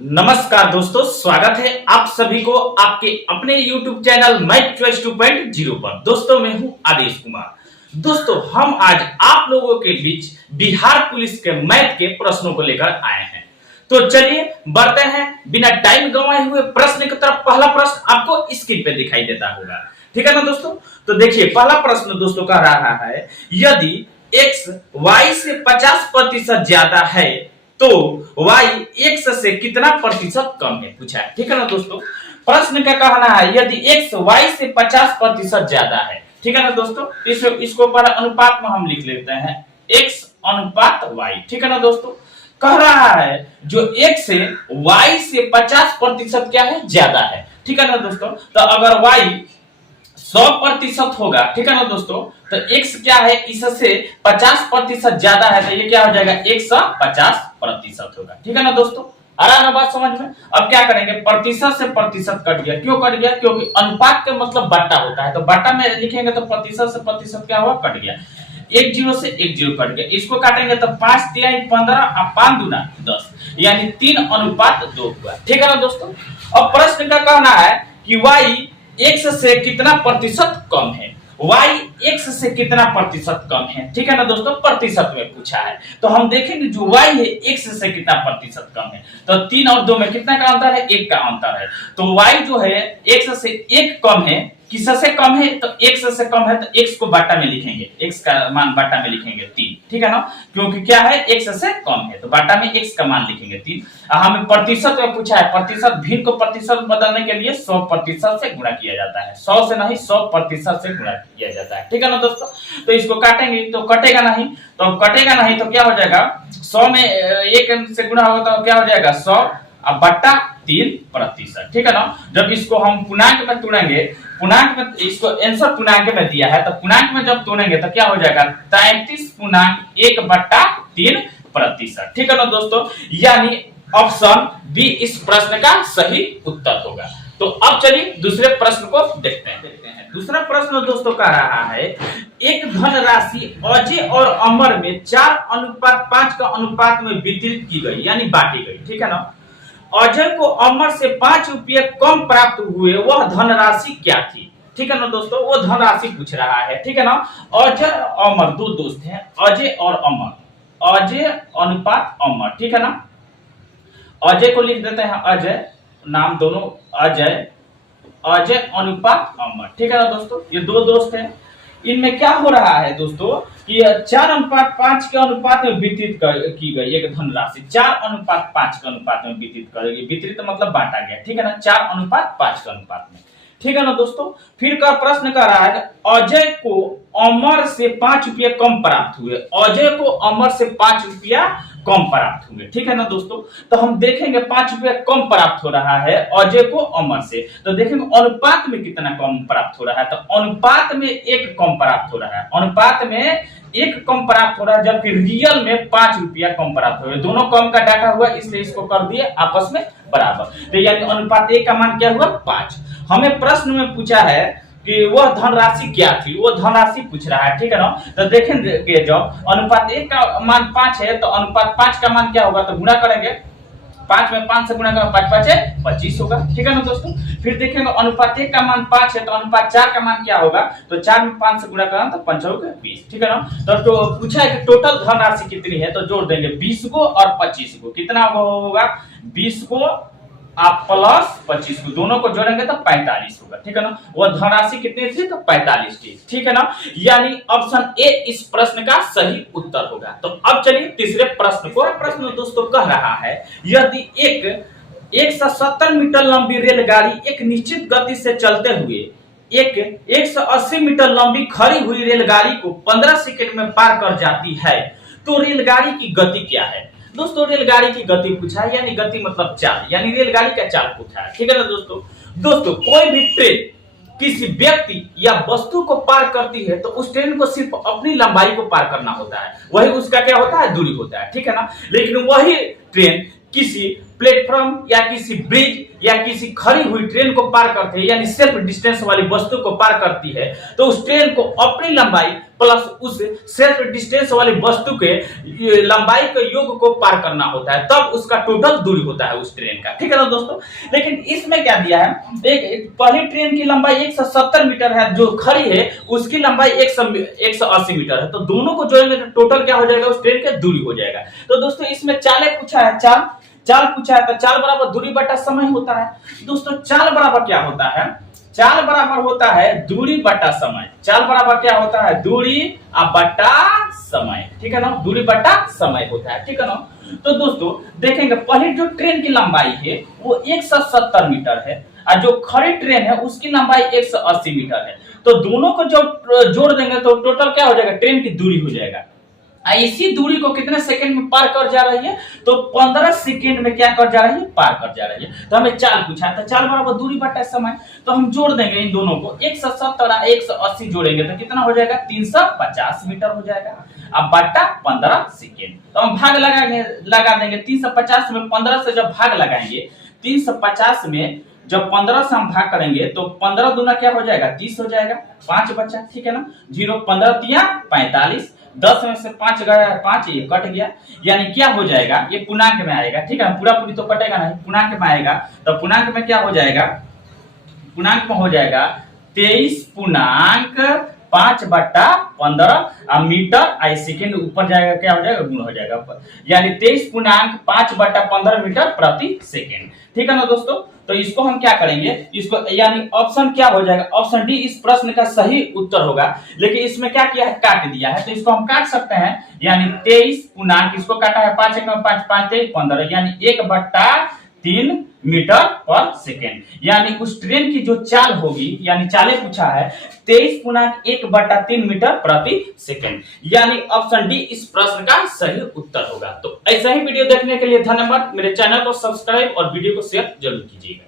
नमस्कार दोस्तों, स्वागत है आप सभी को आपके अपने YouTube चैनल मैथ चॉइस 2.0 पर। दोस्तों मैं हूं आदेश कुमार। दोस्तों हम आज आप लोगों के बीच बिहार पुलिस के मैथ के प्रश्नों को लेकर आए हैं। तो चलिए बढ़ते हैं बिना टाइम गंवाए हुए प्रश्न की तरफ। पहला प्रश्न आपको स्क्रीन पे दिखाई देता होगा, ठीक है ना दोस्तों। तो देखिए पहला प्रश्न दोस्तों कह रहा है, यदि x y से 50% ज्यादा है तो y x से कितना प्रतिशत कम है, पूछा है, ठीक है ना दोस्तों। प्रश्न का कहना है यदि x y से 50% ज्यादा है, ठीक है ना दोस्तों। इसको पर अनुपात में हम लिख लेते हैं x अनुपात y, ठीक है ना दोस्तों। कह रहा है जो x है y से 50% क्या है, ज्यादा है, ठीक है ना दोस्तों। तो अगर y 100% होगा, ठीक है ना दोस्तों, तो x क्या है इससे 50% ज्यादा है, तो ये क्या हो जाएगा 150% होगा, ठीक है ना दोस्तों। आ रहा है ना बात समझ में। अब क्या करेंगे, प्रतिशत से प्रतिशत कट गया। क्यों कट गया? क्योंकि अनुपात का मतलब बट्टा होता है, तो बट्टा में लिखेंगे तो प्रतिशत से प्रतिशत क्या हुआ, कट गया। एक जीरो से एक जीरो कट गया। इसको काटेंगे तो 5 तिहाई 15 और 5 दूना 10, यानी 3:2 हुआ, ठीक है ना दोस्तों। अब प्रश्न का कहना है कि y x से कितना प्रतिशत कम है, y x से कितना प्रतिशत कम है, ठीक है ना दोस्तों। प्रतिशत में पूछा है तो हम देखेंगे जो y है x से कितना प्रतिशत कम है, तो 3 और 2 में कितना का अंतर है, 1 का अंतर है। तो y जो है x से 1 कम है, किससे कम है, तो x से कम है, तो x को बाटा में लिखेंगे, x का मान बाटा में लिखेंगे 3, ठीक है ना। क्योंकि क्या है x से कम है, तो बाटा में x का मान लिखेंगे 3। हमें प्रतिशत में पूछा है, प्रतिशत भिन्न को प्रतिशत बदलने के लिए 100% से गुणा किया जाता है, 100 से नहीं 100% से गुणा किया जाता है, ठीक है ना दोस्तों। तो इसको काटेंगे तो कटेगा नहीं, तो कटेगा नहीं तो क्या हो जाएगा, 100 में 1 से गुणा होगा तो क्या हो जाएगा 100 अब बट्टा 3%, ठीक है ना। जब इसको हम पूर्णांक में तोड़ेंगे, पूर्णांक में इसको आंसर पूर्णांक में दिया है, तो पूर्णांक में जब तोड़ेंगे तो क्या हो जाएगा 33.1/3%, ठीक है ना दोस्तों। यानी ऑप्शन बी इस प्रश्न का सही उत्तर होगा। तो अब चलिए दूसरे प्रश्न को देखते हैं। दूसरा प्रश्न दोस्तों कह रहा है, एक धनराशि अजय और अमर में 4:5 का अनुपात में वितरित की गई, यानी बांटी गई, ठीक है ना। अजय को अमर से 5 रुपये कम प्राप्त हुए, वह धनराशि क्या थी, ठीक है ना दोस्तों। वो धनराशि पूछ रहा है, ठीक है ना। अजय अमर दो दोस्त हैं, अजय और अमर, अजय अनुपात अमर, ठीक है ना। अजय को लिख देते हैं अजय, नाम दोनों अजय, अजय अनुपात अमर, ठीक है ना दोस्तों। ये दो दोस्त हैं, इनमें क्या हो रहा है दोस्तों कि 4:5 के अनुपात में वितरित की गई एक धनराशि, 4:5 के अनुपात में वितरित करेगी। वितरित मतलब बांटा गया, ठीक है ना, 4:5 के अनुपात में, ठीक है ना दोस्तों। फिर का प्रश्न कर रहा है, अजय को अमर से 5 रुपये कम प्राप्त हुए, अजय को अमर से 5 रुपया कम प्राप्त हुए, ठीक है ना दोस्तों। तो हम देखेंगे 5 रुपया कम प्राप्त हो रहा है अजय को अमर से, तो देखेंगे अनुपात में कितना कम प्राप्त हो रहा है, तो अनुपात में 1 कम प्राप्त हो रहा है, अनुपात में 1 कम प्राप्त हो रहा है, जबकि रियल में 5 रुपया कम प्राप्त हो रहा है। दोनों कम का डाटा हुआ, इसलिए इसको कर दिए आपस में बराबर, तो यानी अनुपात 1 का मान क्या हुआ 5। हमें प्रश्न में पूछा है कि वह धनराशि क्या थी, वो धनराशि पूछ रहा है, ठीक है ना। तो देखेंगे जब अनुपात 1 का मान 5 है, तो अनुपात 5 का मान क्या होगा, तो गुणा करेंगे, 5 में 5 से गुणा करेंगे, 5 5 है 25 होगा, ठीक है ना दोस्तों। फिर देखेंगे अनुपात 1 का मान 5 है, तो अनुपात 4 का मान क्या होगा, तो 4 में 5 से गुणा करें तो 5 होगा 20, ठीक है ना। तो पूछा है कि टोटल धनराशि कितनी है, तो जोड़ देंगे 20 को और 25 को, कितना होगा 20 को आप प्लस 25 को, दोनों को जोड़ेंगे तो 45 होगा, ठीक है ना। वो धनराशि कितनी थी, तो 45 थी, ठीक है ना। यानी ऑप्शन ए इस प्रश्न का सही उत्तर होगा। तो अब चलिए तीसरे प्रश्न को। प्रश्न दोस्तों कह रहा है, यदि एक 170 मीटर लंबी रेलगाड़ी एक निश्चित गति से चलते हुए एक 180 मीटर लंबी खड़ी हुई रेलगाड़ी को 15 सेकंड में पार कर जाती है, तो रेलगाड़ी की गति क्या है। दोस्तों रेलगाड़ी की गति पूछा है, यानी गति मतलब चाल, यानी रेलगाड़ी का चाल पूछा है, ठीक है ना दोस्तों। कोई भी ट्रेन किसी व्यक्ति या वस्तु को पार करती है, तो उस ट्रेन को सिर्फ अपनी लंबाई को पार करना होता है, वही उसका क्या होता है, दूरी होता है, ठीक है ना। लेकिन वही ट्रेन किसी प्लेटफॉर्म या किसी ब्रिज या किसी खड़ी हुई ट्रेन को पार करते हैं, यानी सेल्फ डिस्टेंस वाली वस्तु को पार करती है, तो उस ट्रेन को अपनी लंबाई प्लस उस सेल्फ डिस्टेंस वाली वस्तु के लंबाई के योग को पार करना होता है, तब उसका टोटल दूरी होता है उस ट्रेन का। ठीक है ना दोस्तों। लेकिन इसमें क्या दिया है, एक पहली ट्रेन की लंबाई 170 मीटर है, जो खड़ी है उसकी लंबाई 180 मीटर है, तो दोनों को जोड़ेंगे तो टोटल क्या हो जाएगा, उस ट्रेन की दूरी हो जाएगा। तो दोस्तों इसमें चाल पूछा है, चाल पूछा है, तो चाल बराबर दूरी बटा समय होता है। दोस्तों चाल बराबर क्या होता है, चाल बराबर होता है दूरी बटा समय। चाल बराबर क्या होता है, दूरी बटा समय। ठीक है ना, दूरी बटा समय होता है। ठीक है ना। तो दोस्तों देखेंगे पहले जो ट्रेन की लंबाई है वो 170 मीटर है और जो खड़ी ट्रेन है उसकी लंबाई 180 मीटर है, तो दोनों को जब जोड़ देंगे तो टोटल क्या हो जाएगा, ट्रेन की दूरी हो जाएगा। इसी दूरी को कितने सेकंड में पार कर जा रही है, तो 15 सेकंड में क्या कर जा रही है, पार कर जा रही है। तो हमें चाल पूछा है, तो चाल बराबर दूरी बटा समय, तो हम जोड़ देंगे इन दोनों को, 170 और 180 जोड़ेंगे तो कितना हो जाएगा, 350 मीटर हो जाएगा। अब बटा 15 सेकंड, तो हम भाग लगा देंगे 350 में 15 से जब भाग लगाएंगे, 350 में जब 15 से हम भाग करेंगे तो 15 दूना क्या हो जाएगा, 30 हो जाएगा, 5 बचा। ठीक है ना, 0 15 तिया 45, 10 में से 5 गया, 5 ये कट गया, यानी क्या हो जाएगा, ये पूर्णांक में आएगा। ठीक है, पूरा पूरी तो कटेगा नहीं, पूर्णांक में आएगा, तो पूर्णांक में क्या हो जाएगा, पूर्णांक में हो जाएगा 23 पूर्णांक 5 बटा 15 मीटर सेकंड, ऊपर जाएगा क्या हो जाएगा, गुण हो जाएगा ऊपर, यानी 23 पूर्णांक 5 बटा 15 मीटर प्रति सेकंड। ठीक है ना दोस्तों। तो इसको हम क्या करेंगे, इसको यानी ऑप्शन क्या हो जाएगा, ऑप्शन डी इस प्रश्न का सही उत्तर होगा। लेकिन इसमें क्या किया है, काट दिया है, तो इसको हम काट सकते हैं, यानी 23 पूर्णांक, इसको काटा है 5 1 5 5 3 15, यानी 1/3 मीटर पर सेकेंड, यानी उस ट्रेन की जो चाल होगी, यानी चाले पूछा है 23 पूर्णांक 1/3 मीटर प्रति सेकेंड, यानी ऑप्शन डी इस प्रश्न का सही उत्तर होगा। तो ऐसा ही वीडियो देखने के लिए धन्यवाद। मेरे चैनल को सब्सक्राइब और वीडियो को शेयर जरूर कीजिएगा।